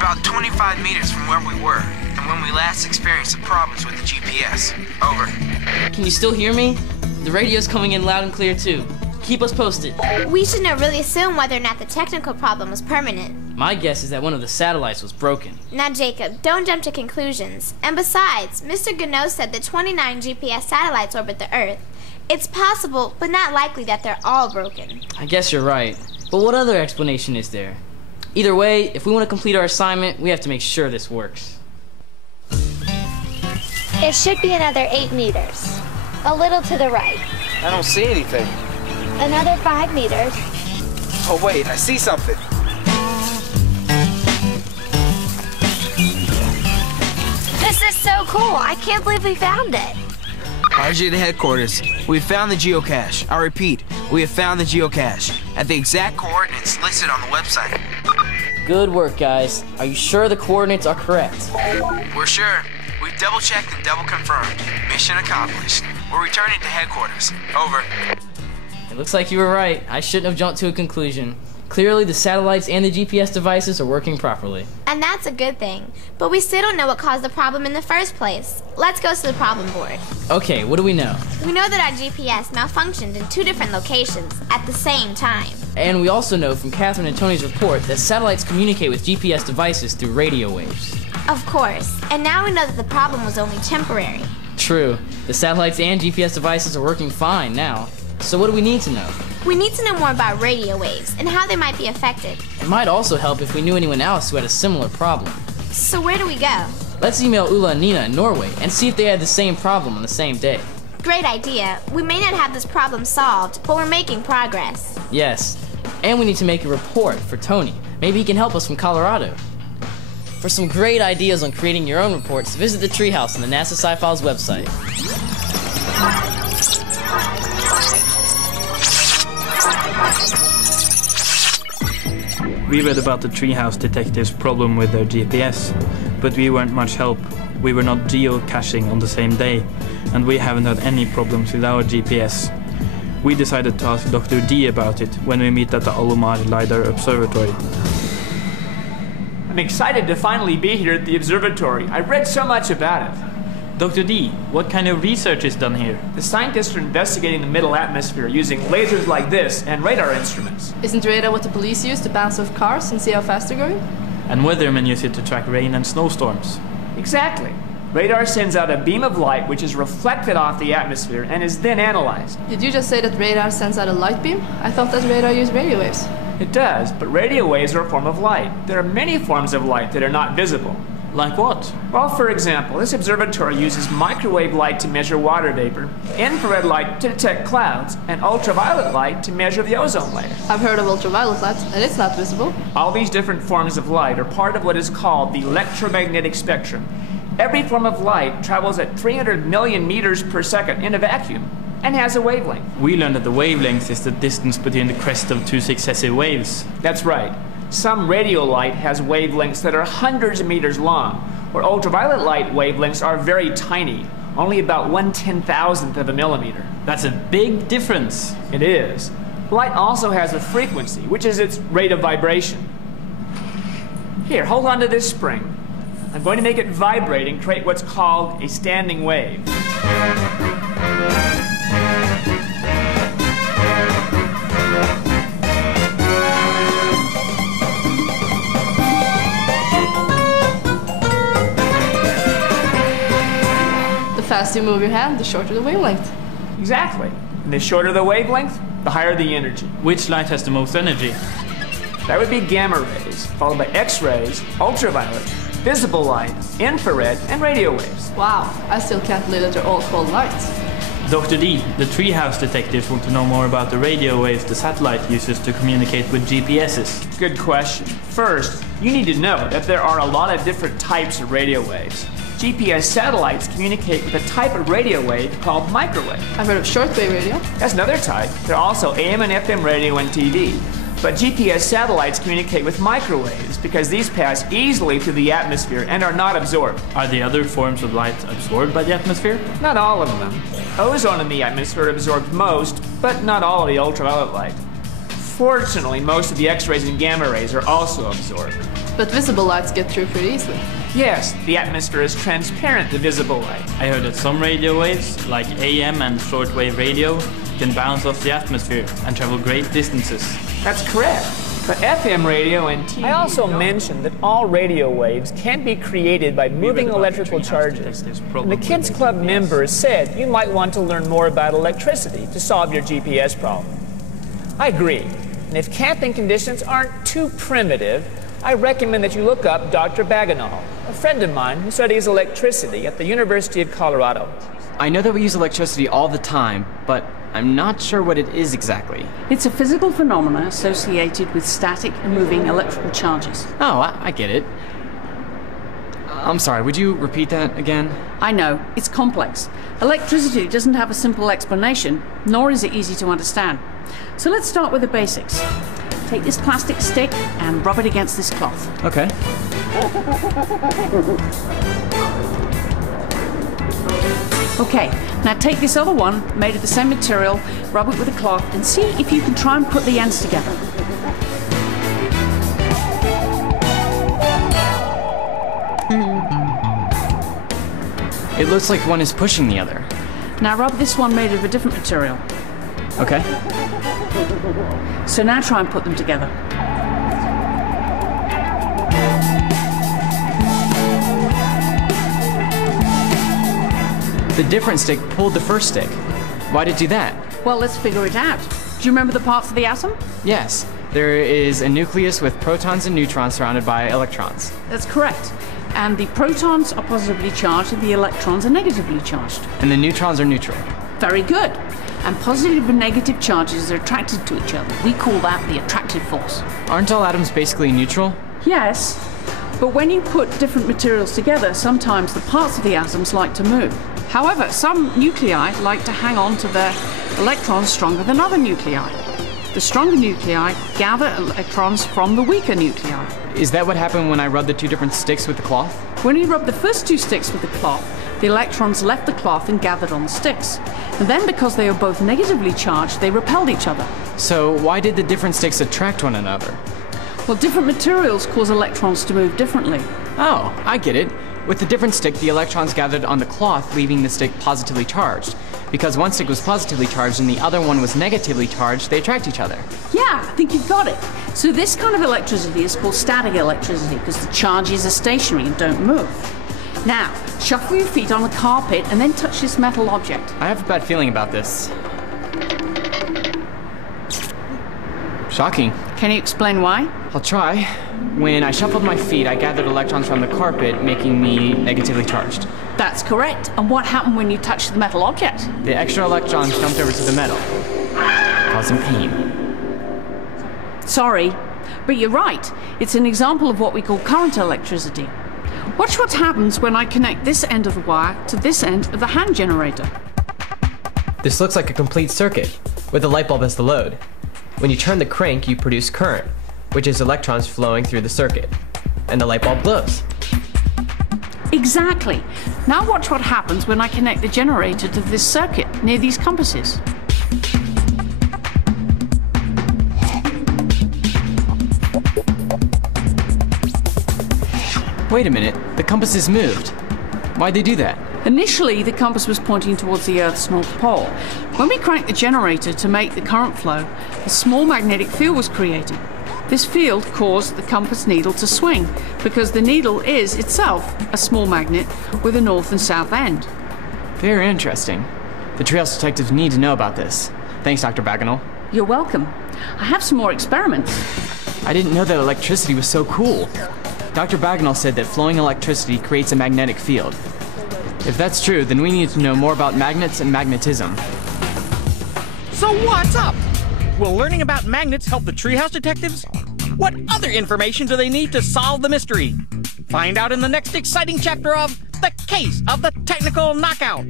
about 25 meters from where we were, and when we last experienced the problems with the GPS. Over. Can you still hear me? The radio's coming in loud and clear too. Keep us posted. We should know really soon whether or not the technical problem was permanent. My guess is that one of the satellites was broken. Now, Jacob, don't jump to conclusions. And besides, Mr. Gano said that 29 GPS satellites orbit the Earth. It's possible, but not likely that they're all broken. I guess you're right. But what other explanation is there? Either way, if we want to complete our assignment, we have to make sure this works. It should be another 8 meters. A little to the right. I don't see anything. Another 5 meters. Oh, wait, I see something. This is so cool. I can't believe we found it. RJ to headquarters. We found the geocache. I repeat, we have found the geocache at the exact coordinates listed on the website. Good work, guys. Are you sure the coordinates are correct? We're sure. We've double-checked and double-confirmed. Mission accomplished. We're returning to headquarters. Over. It looks like you were right. I shouldn't have jumped to a conclusion. Clearly, the satellites and the GPS devices are working properly. And that's a good thing. But we still don't know what caused the problem in the first place. Let's go to the problem board. Okay, what do we know? We know that our GPS malfunctioned in 2 different locations at the same time. And we also know from Catherine and Tony's report that satellites communicate with GPS devices through radio waves. Of course. And now we know that the problem was only temporary. True. The satellites and GPS devices are working fine now. So what do we need to know? We need to know more about radio waves and how they might be affected. It might also help if we knew anyone else who had a similar problem. So where do we go? Let's email Ulla and Nina in Norway and see if they had the same problem on the same day. Great idea. We may not have this problem solved, but we're making progress. Yes. And we need to make a report for Tony. Maybe he can help us from Colorado. For some great ideas on creating your own reports, visit the Treehouse on the NASA Sci-Files website. We read about the Treehouse detectives' problem with their GPS, but we weren't much help. We were not geocaching on the same day, and we haven't had any problems with our GPS. We decided to ask Dr. D about it when we meet at the Alomar LiDAR Observatory. I'm excited to finally be here at the observatory. I read so much about it. Dr. D, what kind of research is done here? The scientists are investigating the middle atmosphere using lasers like this and radar instruments. Isn't radar what the police use to bounce off cars and see how fast they're going? And weathermen use it to track rain and snowstorms. Exactly. Radar sends out a beam of light which is reflected off the atmosphere and is then analyzed. Did you just say that radar sends out a light beam? I thought that radar used radio waves. It does, but radio waves are a form of light. There are many forms of light that are not visible. Like what? Well, for example, this observatory uses microwave light to measure water vapor, infrared light to detect clouds, and ultraviolet light to measure the ozone layer. I've heard of ultraviolet light, and it's not visible. All these different forms of light are part of what is called the electromagnetic spectrum. Every form of light travels at 300 million meters per second in a vacuum and has a wavelength. We learned that the wavelength is the distance between the crest of 2 successive waves. That's right. Some radio light has wavelengths that are hundreds of meters long, where ultraviolet light wavelengths are very tiny, only about 1/10,000th of a millimeter. That's a big difference. It is. Light also has a frequency, which is its rate of vibration. Here, hold on to this spring. I'm going to make it vibrate and create what's called a standing wave. The faster you move your hand, the shorter the wavelength. Exactly. And the shorter the wavelength, the higher the energy. Which light has the most energy? That would be gamma rays, followed by X-rays, ultraviolet, visible light, infrared, and radio waves. Wow, I still can't believe that they're all called lights. Dr. D, the Treehouse detectives want to know more about the radio waves the satellite uses to communicate with GPSs. Good question. First, you need to know that there are a lot of different types of radio waves. GPS satellites communicate with a type of radio wave called microwave. I've heard of shortwave radio. That's another type. There are also AM and FM radio and TV. But GPS satellites communicate with microwaves because these pass easily through the atmosphere and are not absorbed. Are the other forms of light absorbed by the atmosphere? Not all of them. Ozone in the atmosphere absorbs most, but not all of the ultraviolet light. Fortunately, most of the X-rays and gamma rays are also absorbed. But visible lights get through pretty easily. Yes, the atmosphere is transparent to visible light. I heard that some radio waves, like AM and shortwave radio, can bounce off the atmosphere and travel great distances. That's correct. But FM radio and TV... I also mentioned that all radio waves can be created by moving electrical charges. And the Kids Club members said you might want to learn more about electricity to solve your GPS problem. I agree. And if camping conditions aren't too primitive, I recommend that you look up Dr. Baganal, a friend of mine who studies electricity at the University of Colorado. I know that we use electricity all the time, but I'm not sure what it is exactly. It's a physical phenomena associated with static and moving electrical charges. Oh, I get it. I'm sorry, would you repeat that again? I know, it's complex. Electricity doesn't have a simple explanation, nor is it easy to understand. So let's start with the basics. Take this plastic stick and rub it against this cloth. Okay. Okay, now take this other one, made of the same material, rub it with a cloth, and see if you can try and put the ends together. It looks like one is pushing the other. Now rub this one made of a different material. Okay. So now try and put them together. The different stick pulled the first stick. Why'd it do that? Well, let's figure it out. Do you remember the parts of the atom? Yes. There is a nucleus with protons and neutrons surrounded by electrons. That's correct. And the protons are positively charged and the electrons are negatively charged. And the neutrons are neutral. Very good. And positive and negative charges are attracted to each other. We call that the attractive force. Aren't all atoms basically neutral? Yes. But when you put different materials together, sometimes the parts of the atoms like to move. However, some nuclei like to hang on to their electrons stronger than other nuclei. The stronger nuclei gather electrons from the weaker nuclei. Is that what happened when I rubbed the two different sticks with the cloth? When you rubbed the first two sticks with the cloth, the electrons left the cloth and gathered on the sticks. And then because they were both negatively charged, they repelled each other. So why did the different sticks attract one another? Well, different materials cause electrons to move differently. Oh, I get it. With the different stick, the electrons gathered on the cloth, leaving the stick positively charged. Because one stick was positively charged and the other one was negatively charged, they attract each other. Yeah, I think you've got it. So this kind of electricity is called static electricity because the charges are stationary and don't move. Now, shuffle your feet on the carpet and then touch this metal object. I have a bad feeling about this. Shocking. Can you explain why? I'll try. When I shuffled my feet, I gathered electrons from the carpet, making me negatively charged. That's correct. And what happened when you touched the metal object? The extra electrons jumped over to the metal, causing pain. Sorry, but you're right. It's an example of what we call current electricity. Watch what happens when I connect this end of the wire to this end of the hand generator. This looks like a complete circuit, with the light bulb as the load. When you turn the crank, you produce current, which is electrons flowing through the circuit, and the light bulb glows. Exactly. Now watch what happens when I connect the generator to this circuit near these compasses. Wait a minute, the compasses moved. Why'd they do that? Initially, the compass was pointing towards the Earth's North Pole. When we cranked the generator to make the current flow, a small magnetic field was created. This field caused the compass needle to swing, because the needle is itself a small magnet with a north and south end. Very interesting. The Treehouse detectives need to know about this. Thanks, Dr. Baganal. You're welcome. I have some more experiments. I didn't know that electricity was so cool. Dr. Baganal said that flowing electricity creates a magnetic field. If that's true, then we need to know more about magnets and magnetism. So what's up? Will learning about magnets help the Treehouse detectives? What other information do they need to solve the mystery? Find out in the next exciting chapter of The Case of the Technical Knockout.